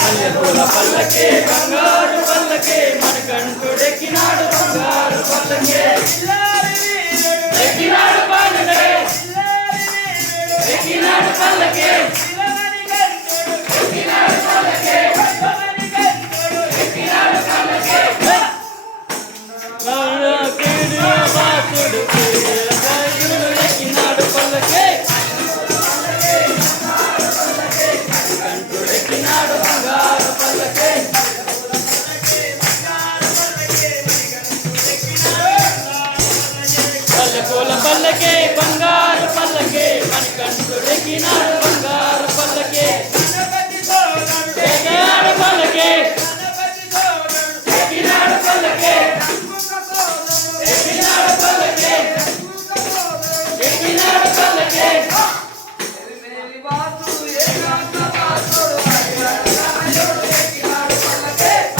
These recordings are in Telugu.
మల్లెపూల పల్లకే బంగారు పల్లకే మణికంఠుడెక్కినాడు బంగారు పల్లకే ఎక్కినాడు పల్లకే ఎక్కినాడు పల్లకే ఎక్కినాడు పల్లకే ఎక్కినాడు పల్లకే బాసుడు ఎక్కినాడు పల్లకే కంఠుడెక్కినాడు బంగారు పల్లకే మల్లెపూల పల్లకే బంగారు పల్లకే మణికంఠుడెక్కినాడు బంగారు పల్లకే ఎక్కినాడు పల్లకే ఎక్కినాడు పల్లకే ఎక్కినాడు పల్లకే ఎక్కినాడు పల్లకే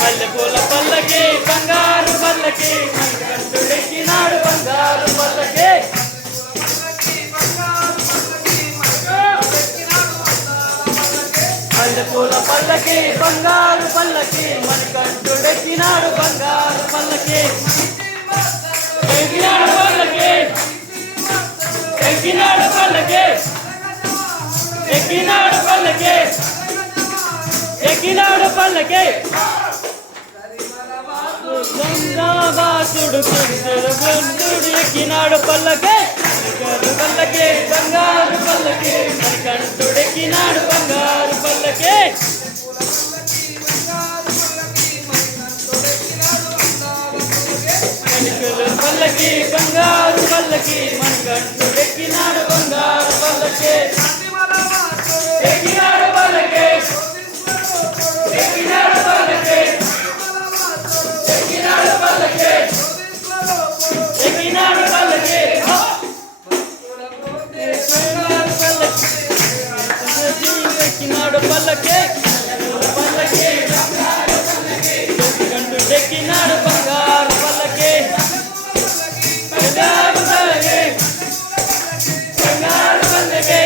మల్లెపూల పల్లకే బంగారు పల్లకే మణికంఠుడెక్కినాడు బంగారు పల్లకే మల్లెపూల పల్లకే బంగారు పల్లకే మణికంఠుడెక్కినాడు బంగారు పల్లకే ఎక్కినాడు పల్లకే ఎక్కినాడు పల్లకే ఎక్కినాడు పల్లకే ఎక్కినాడు పల్లకే గంగావాసుడు కుందరు బొందుడు ఎక్కినాడు పల్లకే పల్లకే బంగారు పల్లకే మణికంఠుడెక్కినాడు బంగారు పల్లకే పల్లకి బంగారు పల్లకి మణికంఠుడెక్కినాడు బంగారు పల్లకే ఎక్కినాడు పల్లకే ఎక్కినాడు పల్లకే ఎక్కినాడు పల్లకే ఎక్కినాడు పల్లకే ఎక్కినాడు పల్లకే పల్లకే కంఠుడెక్కినాడు బంగారు పల్లకే బంగారు పల్లకే బంగారు పల్లకే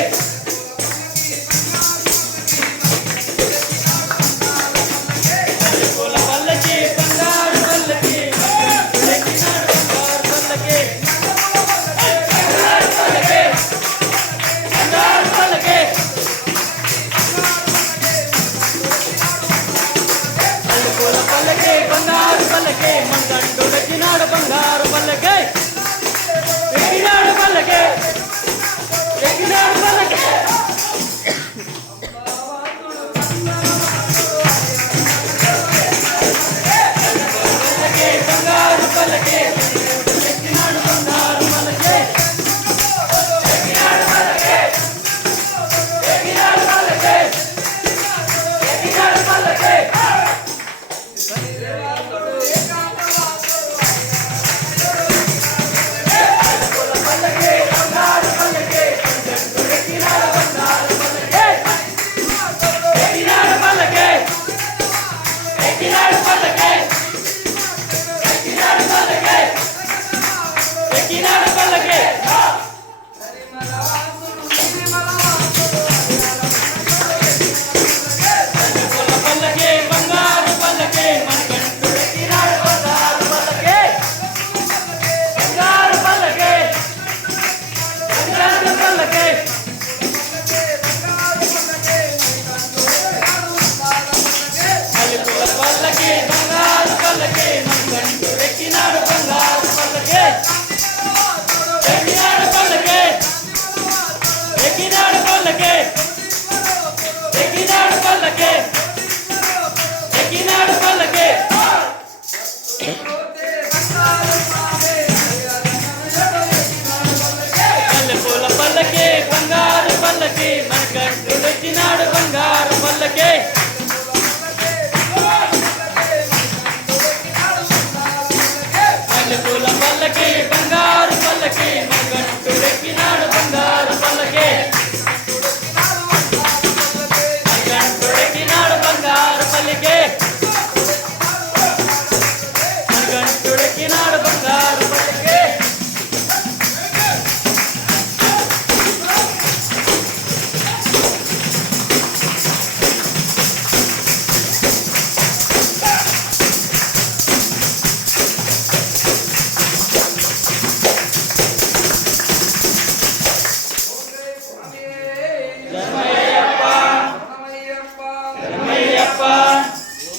మల్లెపూల పల్లకి బంగారు పల్లకి ఎక్కినాడు బంగారు పల్లకే బంగారు పల్లకే బంగారు పల్లకే మల్లెపూల పల్లకి బంగారు పల్లకే మణికంఠుడెక్కినాడు బంగారు పల్లకే ఎక్కినాడు పల్లకే ఎక్కినాడు పల్లకే బంగారు పల్లకే ఎక్కినాడు బంగారు పల్లకే ఎక్కినాడు పల్లకే ఎక్కినాడు పల్లకే ఎక్కినాడు పల్లకే పల్లకే బంగారు పల్లకే ఎక్కినాడు బంగారు పల్లకే ఎక్కినాడు పల్లకే ఎక్కినాడు పల్లకే ఎక్కినాడు పల్లకే ఎక్కినాడు పల్లకే మల్లెపూల పల్లకే బంగారు పల్లకే మణికంఠుడెక్కినాడు బంగారు పల్లకే బంగారు పల్లకే బంగారు పల్లకే మల్లెపూల పల్లకే బంగారు పల్లకే మణికంఠుడెక్కినాడు బంగారు పల్లకే ఎక్కినాడు పల్లకే ఎక్కినాడు పల్లకే ఎక్కినాడు పల్లకే ఎక్కినాడు పల్లకే మల్లెపూల పల్లకే బంగారు పల్లకే మణికంఠుడెక్కినాడు బంగారు పల్లకే మల్లెపూల పల్లకే బంగారు పల్లకే మణికంఠుడెక్కినాడు బంగారు పల్లకే మణికంఠుడెక్కినాడు ధర్మయ్య